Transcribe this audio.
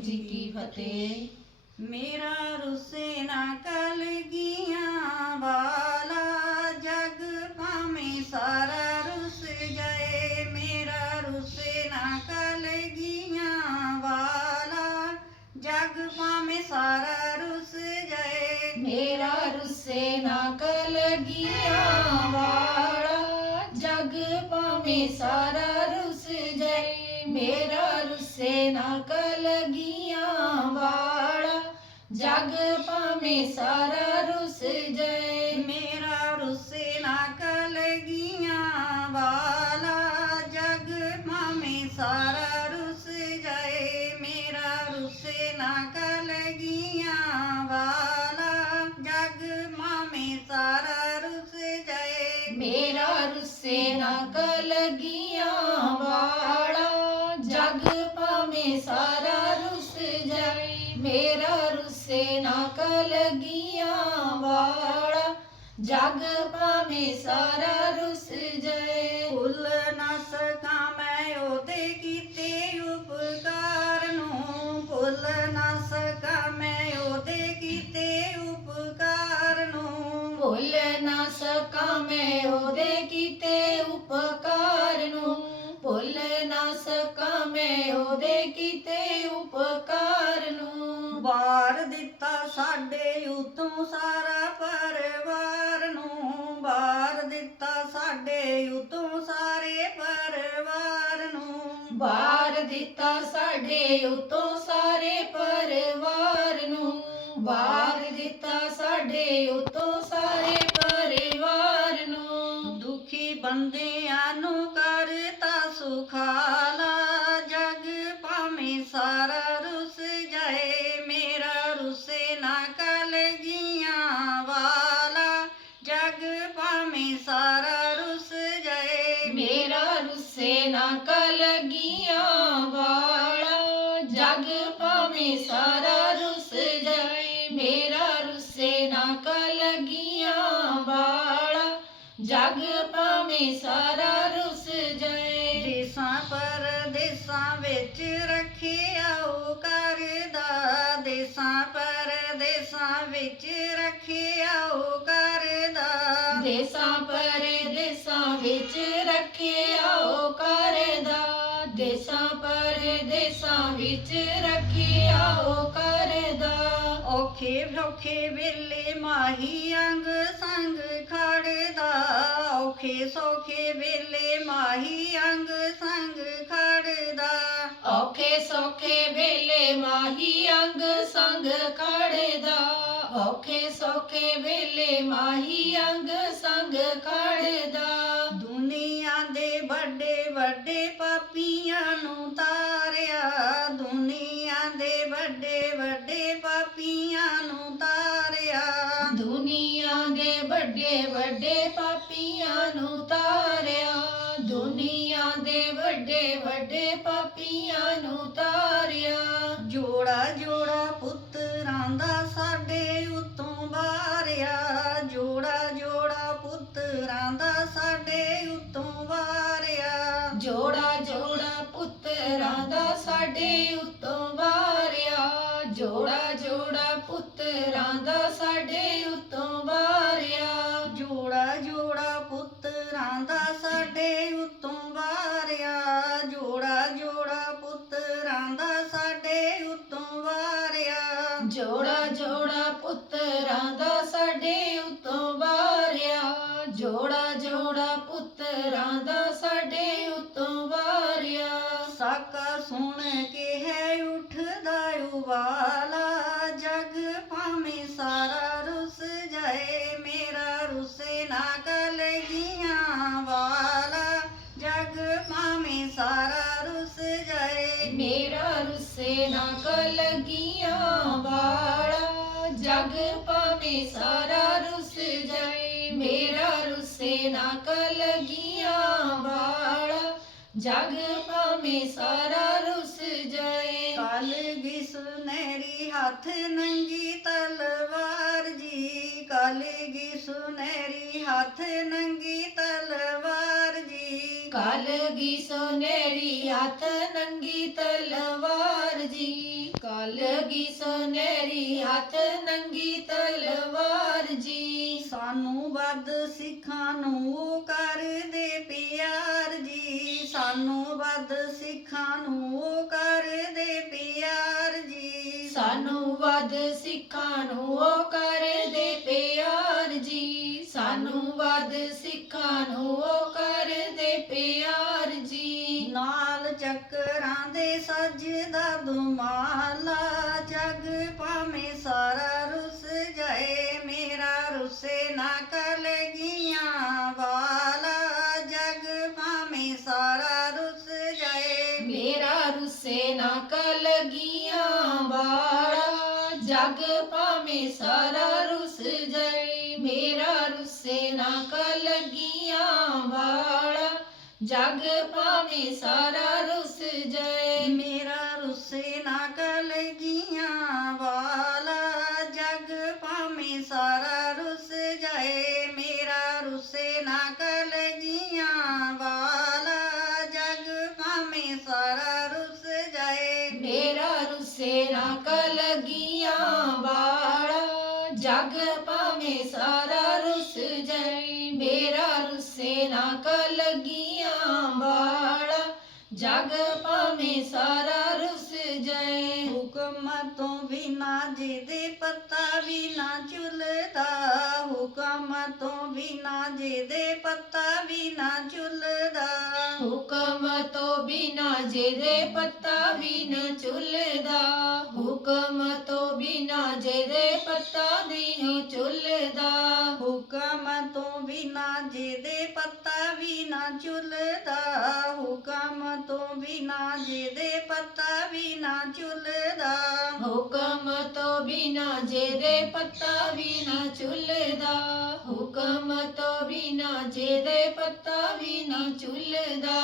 जी की फतेह। मेरा रुसेना कल गिया वाला जग भामे सारा रुस जाए। मेरा रुसेना कल गिया वाला जग भामे सारा रुस जाए। मेरा रुसेना कल गिया वाला जग भामे सारा मेरा रुसेना कलगिया वाला जग पामे सारा रुस जय। मेरा रुसेना कलगिया वाला जग पामे सारा रुस जय। मेरा रुसेना कलगिया वाला जग मामे सारा रुस जय। मेरा रुसेना कलगिया वाड़ा। आग पामे सारा रुस जाए मेरा रुसे नाक लगिया वाड़ा। जाग पामे सारा रुस जाए फुल ना सका मैं ओदे कीते उपकार नो। फुल ना सका मैं ओदे कीते उपकार नो। फुल ना सका मैं ओदे कीते उपकार ਉਹਦੇ ਕੀਤੇ ਉਪਕਾਰ ਨੂੰ। ਬਾਰ ਦਿੱਤਾ ਸਾਡੇ ਉਤੋਂ ਸਾਰਾ ਪਰਿਵਾਰ ਨੂੰ। ਬਾਰ ਦਿੱਤਾ ਸਾਡੇ ਉਤੋਂ ਸਾਰੇ ਪਰਿਵਾਰ ਨੂੰ। ਬਾਰ ਦਿੱਤਾ ਸਾਡੇ ਉਤੋਂ ਜਗ ਭਾਵੇਂ ਸਾਰਾ ਰੁੱਸ ਜਾਏ ਮੇਰਾ ਰੁੱਸੇ ਨਾ ਕਲਗੀਆਂ ਵਾਲਾ। ਜਗ ਭਾਵੇਂ ਸਾਰਾ ਰੁੱਸ ਜਾਏ। ਦੇਸਾਂ ਪਰਦੇਸਾਂ ਵਿੱਚ ਰੱਖਿਆ ਉਹ ਕਰਦਾ। ਦੇਸਾਂ ਪਰਦੇਸਾਂ ਵਿੱਚ ਰੱਖਿਆ ਉਹ ਕਰਦਾ। ਦੇਸਾਂ ਪਰਦੇਸਾਂ ਵਿੱਚ ਰੱਖਿਆ ਦੇਸਾਂ ਪਰਦੇਸਾਂ ਵਿੱਚ ਰੱਖਿਆ ਉਹ ਕਰਦਾ ਔਖੇ ਔਖੇ ਵੇਲੇ ਮਾਹੀ ਅੰਗ ਸੰਗ ਖੜਦਾ ਔਖੇ ਸੌਖੇ ਵੇਲੇ ਮਾਹੀ ਅੰਗ ਸੰਗ ਖੜਦਾ ਔਖੇ ਸੌਖੇ ਵੇਲੇ ਮਾਹੀ ਅੰਗ ਸੰਗ ਖੜਦਾ ਔਖੇ ਸੌਖੇ ਵੇਲੇ ਮਾਹੀ ਅੰਗ ਸੰਗ ਖੜਦਾ ਵੱਡੇ ਪਾਪੀਆਂ ਨੂੰ ਤਾਰਿਆ, ਦੁਨੀਆ ਦੇ ਵੱਡੇ ਵੱਡੇ ਪਾਪੀਆਂ ਨੂੰ ਤਾਰਿਆ। ਜੋੜਾ ਜੋੜਾ ਪੁੱਤਰਾਂ ਦਾ ਸਾਡੇ ਉਤੋਂ ਵਾਰਿਆ, ਜੋੜਾ ਜੋੜਾ ਪੁੱਤਰਾਂ ਦਾ ਸਾਡੇ ਉਤੋਂ ਵਾਰਿਆ। ਜੋੜਾ ਜੋੜਾ ਪੁੱਤਰਾਂ ਦਾ ਸਾਡੇ ਉੱਤੋਂ ਵਾਰਿਆ, ਜੋੜਾ ਜੋੜਾ ਪੁੱਤਰਾਂ ਦਾ ਸਾਡੇ ਉੱਤੋਂ ਜੋੜਾ ਜੋੜਾ ਪੁੱਤਰਾਂ ਦਾ ਸਾਡੇ ਉੱਤੋਂ ਵਾਰਿਆ। ਜੋੜਾ ਜੋੜਾ ਪੁੱਤਰਾਂ ਦਾ ਸਾਡੇ ਉੱਤੋਂ ਵਾਰਿਆ। ਸਾਕਾ ਸੁਣ ਕੇ ਹੈ ਉੱਠਦਾ ਉਵਾਲਾ ਜਗ ਭਾਵੇਂ ਸਾਰਾ से ना कलगिया बाड़ा। जग पमे सारा रुस जाए, मेरा रुसे ना कलगिया बाड़ा। जग पमे सारा रुस जाए। कल की सुनहरी हाथ नंगी तलवार जी। कल की सुनहरी हाथ नंगी तलवार ਕਲਗੀ ਸੋਨੇਰੀ ਹੱਥ ਨੰਗੀ ਤਲਵਾਰ ਜੀ ਕਲਗੀ ਸੁਨਹਿਰੀ ਹੱਥ ਨੰਗੀ ਤਲਵਾਰ ਜੀ ਸਾਨੂੰ ਵੱਧ ਸਿੱਖਾਂ ਨੂੰ ਉਹ ਕਰਦੇ ਪਿਆਰ ਜੀ ਸਾਨੂੰ ਵੱਧ ਸਿੱਖਾਂ ਨੂੰ ਉਹ ਕਰਦੇ ਪਿਆਰ ਜੀ ਸਾਨੂੰ ਵੱਧ ਸਿੱਖਾਂ ਨੂੰ ਉਹ ਕਰਦੇ ਪਿਆਰ ਜੀ ਸਾਨੂੰ ਵੱਧ ਸਿੱਖਾਂ ਨੂੰ ਰੁੱਸੇ ਨਾ ਕਲਗੀਆਂ ਵਾਲਾ ਜਗ ਭਾਵੇਂ ਸਾਰਾ ਰੁੱਸ ਜਾਏ ਮੇਰਾ ਰੁੱਸੇ ਨਾ ਕਲਗੀਆਂ ਵਾਲਾ ਜਗ ਭਾਵੇਂ ਸਾਰਾ ਰੁੱਸ ਜਾਏ ਮੇਰਾ ਰੁੱਸੇ ਨਾ ਕਲਗੀਆਂ ਵਾਲਾ ਜਗ ਭਾਵੇਂ ਸਾਰਾ ਰੁੱਸ ਜਾਏ ਜਗ ਭਾਵੇਂ ਸਾਰਾ ਰੁੱਸ ਜਾਏ ਮੇਰਾ ਰੁੱਸੇ ਨਾ ਕਲਗੀਆਂ ਵਾਲਾ। ਜਗ ਭਾਵੇਂ ਸਾਰਾ ਰੁੱਸ ਜਾਏ। ਹੁਕਮ ਤੋਂ ਬਿਨਾ ਜਿਹਦੇ ਪੱਤਾ ਵੀ ਨਾ ਝੁਲਦਾ ਹੁਕਮ ਤੋਂ ਬਿਨਾ ਜਿਹਦੇ ਪੱਤਾ ਵੀ ਨਾ ਝੁਲਦਾ। ਹੁਕਮ ਤੋਂ ਬਿਨਾ ਜਿਹਦੇ ਪੱਤਾ ਵੀ ਨ ਝੁੱਲਦਾ ਹੁਕਮ ਬਿਨਾ ਜਿਹਦੇ ਪੱਤਾ ਨਹੀਂ ਝੁੱਲਦਾ ਹੁਕਮ ਤੋਂ ਬਿਨਾ ਜਿਹਦੇ ਪੱਤਾ ਵੀ ਨਾ ਝੁਲਦਾ ਹੁਕਮ ਤੋਂ ਬਿਨਾ ਜਿਹਦੇ ਪੱਤਾ ਵੀ ਨਾ ਝੁਲਦਾ ਹੁਕਮ ਤੋਂ ਬਿਨਾ ਜਿਹਦੇ ਪੱਤਾ ਵੀ ਨਾ ਝੁੱਲਦਾ ਹੁਕਮ ਤੋਂ ਬਿਨਾ ਜਿਹਦੇ ਪੱਤਾ ਵੀ ਨਾ ਝੁੱਲਦਾ